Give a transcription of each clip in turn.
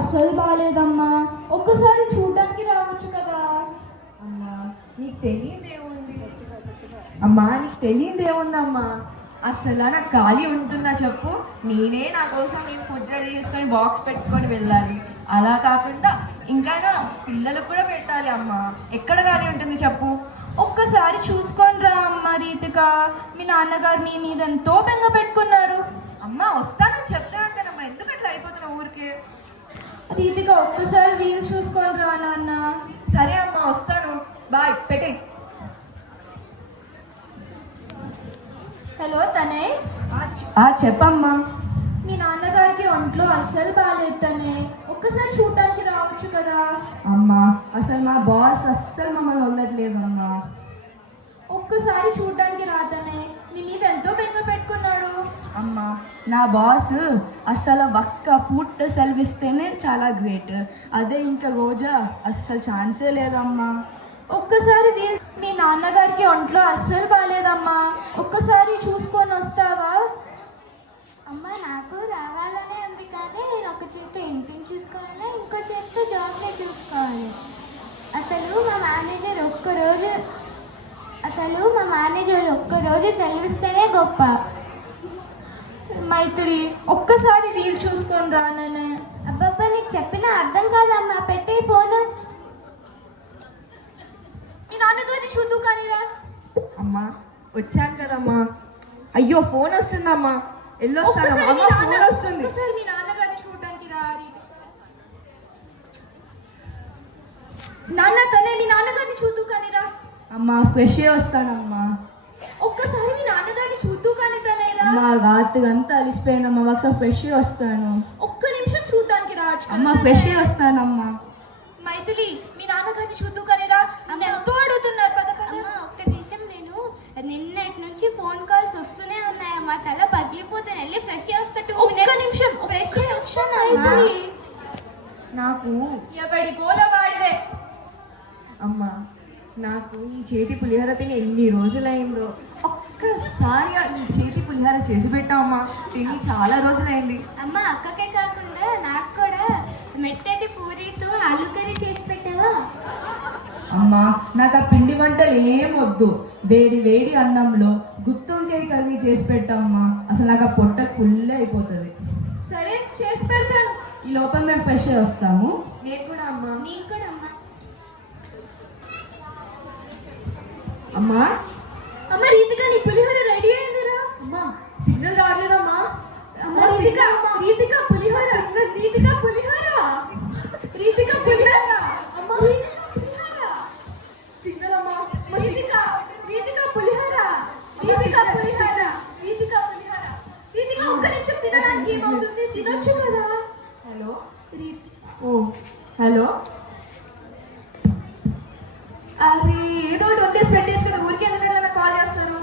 అస్సలు బాగాలేదమ్మా. ఒక్కసారి చూడడానికి రావచ్చు కదా. అమ్మా నీకు తెలియదేముంది అమ్మా, నీకు తెలియదేముందమ్మా. అసలు నాకు ఖాళీ ఉంటుందా చెప్పు? నేనే నా కోసం నేను ఫుడ్ రెడీ చేసుకొని బాక్స్ పెట్టుకొని వెళ్ళాలి. అలా కాకుండా ఇంకా పిల్లలకు కూడా పెట్టాలి అమ్మా. ఎక్కడ ఖాళీ ఉంటుంది చెప్పు? ఒక్కసారి చూసుకొని రా అమ్మా రీతిక. మీ నాన్నగారు నీ మీద ఎంతో బెంగ పెట్టుకున్నారు. అమ్మా వస్తానని చెప్తే అంటేనమ్మా, ఎందుకు అట్లా అయిపోతున్నావు ఊరికే? రీతిక ఒక్కసారి వీలు చూసుకొని రా నాన్న. సరే అమ్మా వస్తాను, బాయ్, పెట్టే. హలో తనే. చెప్పమ్మా. మీ నాన్నగారికి ఒంట్లో అస్సలు బాగాలేదు తనే. ఒక్కసారి చూడటానికి రావచ్చు కదా. అమ్మా అసలు మా బాస్ అస్సలు మమ్మల్ని వదలట్లేదమ్మా. ఒక్కసారి చూడటానికి రాతనే. నీ మీద ఎంతో బెంగ పెట్టుకున్నాడు. అమ్మా నా బాస్ అస్సలు ఒక్క పూట సెలవు ఇస్తేనే చాలా గ్రేట్. అదే ఇంకా రోజా అస్సలు ఛాన్సే లేదమ్మా. ఒక్కసారి మీ నాన్నగారికి ఒంట్లో అస్సలు బాగాలేదమ్మా. ఒక్కసారి చూసుకొని వస్తావా? అమ్మ నాకు రావాలనే ఉంది, కానీ నేను ఒక చేత ఇంటిని చూసుకోవాలి, ఇంకో చేత జాబ్ని చూసుకోవాలి. అసలు మా మేనేజర్ ఒక్కరోజు సెలవిస్తేనే గొప్ప. మైత్రి ఒక్కసారి వీలు చూసుకొని రాననే. అబ్బబ్బా నీకు చెప్పిన అర్థం కాదమ్మా, పెట్టే ఫోన్. మీ నాన్నగారిని చూద్దు కానీ రా. అమ్మా వచ్చాను కదమ్మా. అయ్యో ఫోన్ వస్తుందమ్మా, వెళ్ళొస్తానమ్మా. ఫోన్ వస్తుంది. ఒకసారి మీ నాన్నగారిని చూడడానికి రా. నాన్న తనే మీ నాన్నగారిని చూద్దు కానీ రా. అమ్మా ఫ్రెష్ వస్తానమ్మా. ఒక్కసారి మీ నాన్నగారిని చూద్దు కానీ తనే రా. అమ్మా రాత్రి అంతా అలిసిపోయానమ్మా, ఒకసారి ఫ్రెష్ వస్తాను. ఒక్క నిమిషం చూడడానికి రావచ్చు. అమ్మా ఫ్రెష్ వస్తానమ్మా. మైథిలి మీ నాన్నగారిని చూద్దు కానీ రా. ఎంతో అడుగుతున్నారు. పద పద. అమ్మ ఒక్క నిమిషం, నేను నిన్నటి నుంచి ఫోన్ కాల్స్ వస్తూనే ఉన్నాయమ్మా, తల పగిలిపోతాను. వెళ్ళి ఫ్రెష్ వస్తా. ఒక్క నిమిషం ఫ్రెష్ మైథిలి. నాకు ఎవడి గోల వాడిదే. అమ్మా నాకు నీ చేతి పులిహోర తిని ఎన్ని రోజులైందో. ఒక్కసారిగా నీ చేతి పులిహోర చేసి పెట్టావమ్మా, తిని చాలా రోజులైంది. అమ్మ అక్కకే కాకుండా నాకు కూడా మెత్తటి పూరీతో ఆలు కర్రీ చేసి పెట్టావా? అమ్మా నాకు ఆ పిండి వంటలు ఏం వద్దు. వేడి వేడి అన్నంలో గుత్తుంటే కర్రీ చేసి పెట్టామ్మా. అసలు నాకు ఆ పొట్ట ఫుల్ అయిపోతుంది. సరే చేసి పెడతాను. ఈ లోపల మేము ఫ్రెష్ వస్తాము. నేను కూడా అమ్మా. నేను కూడా అమ్మ. అమ్మా అమ్మ రీతిక నీ పులిహోర రెడీ అయిందిరా. అమ్మా సిగ్నల్ రావట్లేదమ్మా. అమ్మ రీతిక రీతిక పులిహోర. రీతిక పులిహోర. రీతిక పులిహోర. అమ్మ సిగ్నల్ అమ్మా. రీతిక రీతిక పులిహోర. రీతిక పులిహోర. రీతిక పులిహోర. రీతిక ఒక్క నిమిషం తినడానికి ఏమవుతుంది? తినొచ్చు కదా. హలో ఓ హలో. అది ఏదో ఒకటి వండేసి పెట్టేచ్చు కదా, ఊరికి ఎందుకంటే నాకు కాల్ చేస్తారు.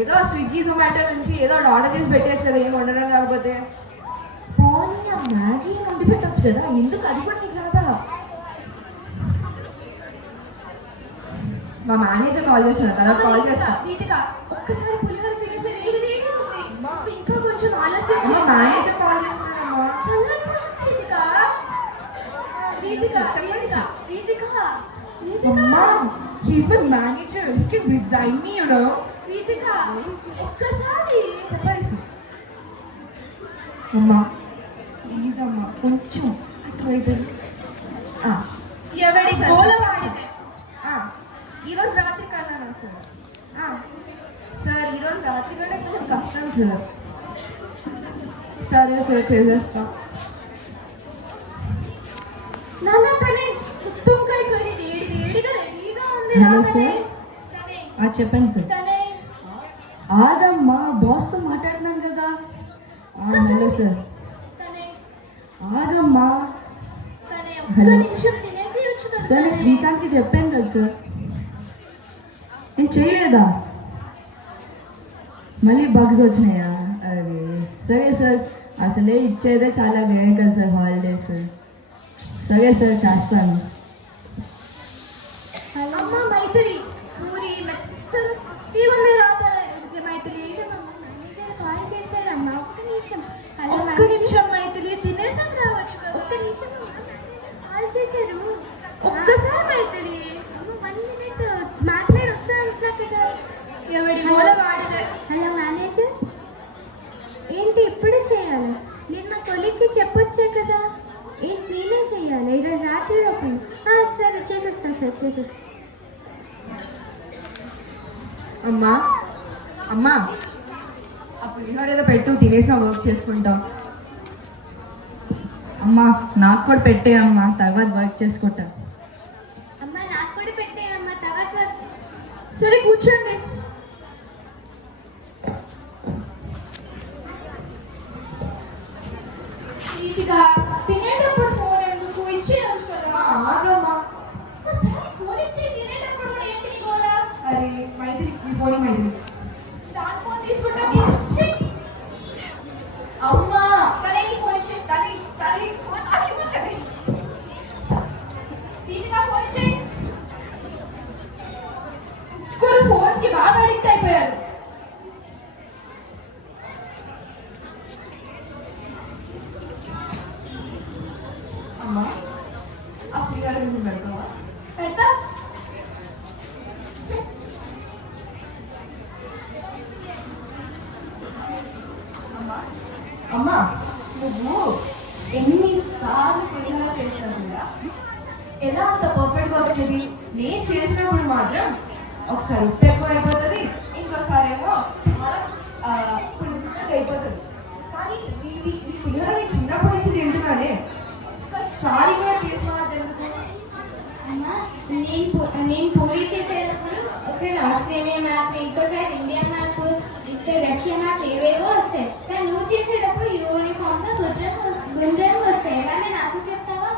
ఏదో స్విగ్గీ జొమాటో నుంచి ఏదో ఒకటి ఆర్డర్ చేసి పెట్టేచ్చు కదా, ఏం వండడం కాకపోతే. పోనీ ఆ మ్యాగీ వండి పెట్టచ్చు కదా, ఎందుకు అది కూడా నీకు రాదా? మా మేనేజర్ కాల్ చేస్తున్నా, తర్వాత కాల్ చేస్తా. రీతిక ఒక్కసారి పులిహోర తినేసి వేడి వేడి ఉంది. ఇంకా కొంచెం ఆలస్యం మా మేనేజర్ కాల్ చేస్తున్నారమ్మా. రీతిక రీతిక రీతిక రీతిక అమ్మా he's my manager, he can resign me, you know. Ritika ఒక్కసారి చెప్పండి సార్. అమ్మా ప్లీజ్ అమ్మా కొంచెం అటువైపు. ఎవడి గోల వాడితే. ఈరోజు రాత్రి కన్నా సార్. సార్ ఈరోజు రాత్రి కంటే కొంచెం కష్టం సార్. సరే సార్ చేసేస్తా. నాన్న తనే గుత్తుంకాయ కర్రీ వేడి వేడిగా రెడీగా ఉంది. Hello sir. చెప్పండి సార్. తనే ఆదమ్మా బాస్తో మాట్లాడుతున్నాను కదా. Hello sir. తనే ఆదమ్మా. తనే ఒక్క నిమిషం తినేసి వచ్చు కదా. సార్ నేను శ్రీకాంత్కి చెప్పాను కదా సార్. నేను చేయలేదా? మళ్ళీ బగ్స్ వచ్చినాయా? అది సరే సార్, అసలే ఇచ్చేదే చాలా వేరే కదా సార్ హాలిడేస్. సరే సార్ చేస్తాను. అమ్మ మైథిలి పూరి మెత్తగా ఇగుంది రాతనే. మైథిలి కాల్ చేశారమ్మా, ఒక్క నిమిషం. ఒక్క నిమిషం మైథిలి చేయాలి? నేను మా కొలిక్కి చెప్పొచ్చే కదా. ఏంటి నేనే చేయాలి ఈరోజు రాత్రి లోపల? సరే చేసేస్తా సార్, చేసేస్తా. అమ్మా అమ్మా ఆ పులిహోర ఏదో పెట్టు, తినేసిన వర్క్ చేసుకుంటాం. అమ్మా నాకు కూడా పెట్టే అమ్మా, తర్వాత వర్క్ చేసుకుంటా. అమ్మ నాకు కూడా పెట్టేయమ్మా, తర్వాత వచ్చి. సరే కూర్చోండి. గీతిక తినేటప్పుడు ఫోన్ ఎందుకు ఇచ్చేయచ్చు కదా. ఆగమ్మా. ఒకసారి ఫోన్ ఇచ్చి తినేటప్పుడు కూడా ఏంటి నీ గోల? అరే మైత్రి, ఈ ఫోన్ మైత్రి. దాని ఫోన్ తీసుకుంటా ఇచ్చి. అమ్మా తనే నీ ఫోన్ ఇచ్చి. తని ఫోన్ ఆగిపోతుంది. గీతిక ఫోన్ ఇచ్చి. ఫోన్స్ కి బాగా అడిక్ట్ అయిపోయారు. అమ్మా ఆ పులిహోర కొంచెం పెడతావా? పెడతా. అమ్మా నువ్వు ఎన్నిసార్లు పులిహోర చేసినా కూడా ఎలా అంత పర్ఫెక్ట్గా వచ్చేది? నేను చేసినప్పుడు మాత్రం ఒకసారి ఉప్పు ఎక్కువ అయిపోతుంది, ఇంకోసారి ఏమో పులిహోర అయిపోతుంది. కానీ ఈ పులిహోర నేను చిన్నప్పటి నుంచి తింటున్నానే, ఒకసారి కూడా చేసిన వాళ్ళు ఎందుకు? అమ్మ నేను పూరి చేసేటప్పుడు ఒకసారి ఆస్ట్రేలియా మ్యాప్, ఇంకోసారి ఇండియా మ్యాప్, ఇంకా రష్యా మ్యాప్ ఏవేవో వస్తాయి. కానీ నువ్వు చేసేటప్పుడు యూనిఫామ్తో గుండ్రం వస్తాయి. ఇలానే నాకు చెప్తావా?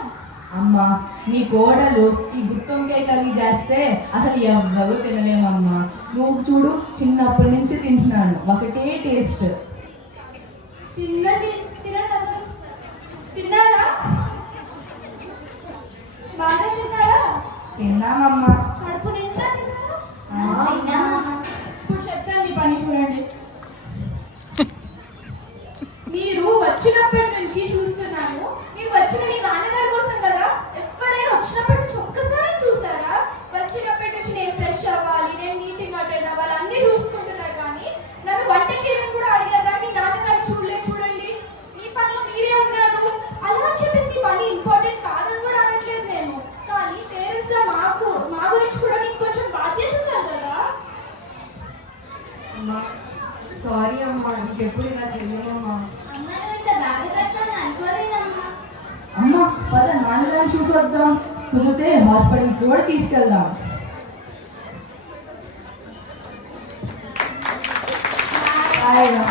అమ్మా నీ కోడలు ఈ గుత్తొంకాయ కర్రీ చేస్తే అసలు ఎవ్వరూ తినలేమమ్మా. నువ్వు చూడు, చిన్నప్పటి నుంచి తింటున్నాను, ఒకటే టేస్ట్. తినండి అందరూ. తిన్నారా? బాగా తిన్నారా? తిన్నామమ్మా. కడుపు నిండా తిన్నారా? తిన్నామమ్మా. ఇప్పుడు చెప్తాను మీ పని చూడండి. మీరు వచ్చినప్పటి నుంచి చూస్తున్నాను. మీరు వచ్చిన మీ నాన్నగారి కోసం కదా. ఎవరైనా వచ్చినప్పటి నుంచి ఒక్కసారి చూసారా? వచ్చినప్పటి నుంచి నేను ఫ్రెష్ అవ్వాలి, నేను మీటింగ్ అటెండ్ అవ్వాలి అన్నీ చూసుకుంటున్నారు. కానీ నన్ను వంట చేయడం కూడా అడిగారు. కానీ మీ నాన్నగారిని చూడలేదు. చూడండి, మీ పనిలో మీరే ఉన్నారు. అలా అని చెప్పేసి మీ పని ఇంపార్టెంట్ కాదని కూడా అనట్లేదు నేను. కానీ పేరెంట్స్ గా మా గురించి కూడా మీకు కొంచెం బాధ్యత ఉండాలి కదా. అమ్మా సారీ అమ్మా, ఇంకెప్పుడు ఇలా చెయ్యమమ్మా. అమ్మ నువ్వు ఇంత బాధపడతాను అనుకోలేదమ్మా. అమ్మా పద నాన్నగారిని చూసి వద్దాం, కుదిరితే హాస్పిటల్కి కూడా తీసుకెళ్దాం. హాయ్ రా.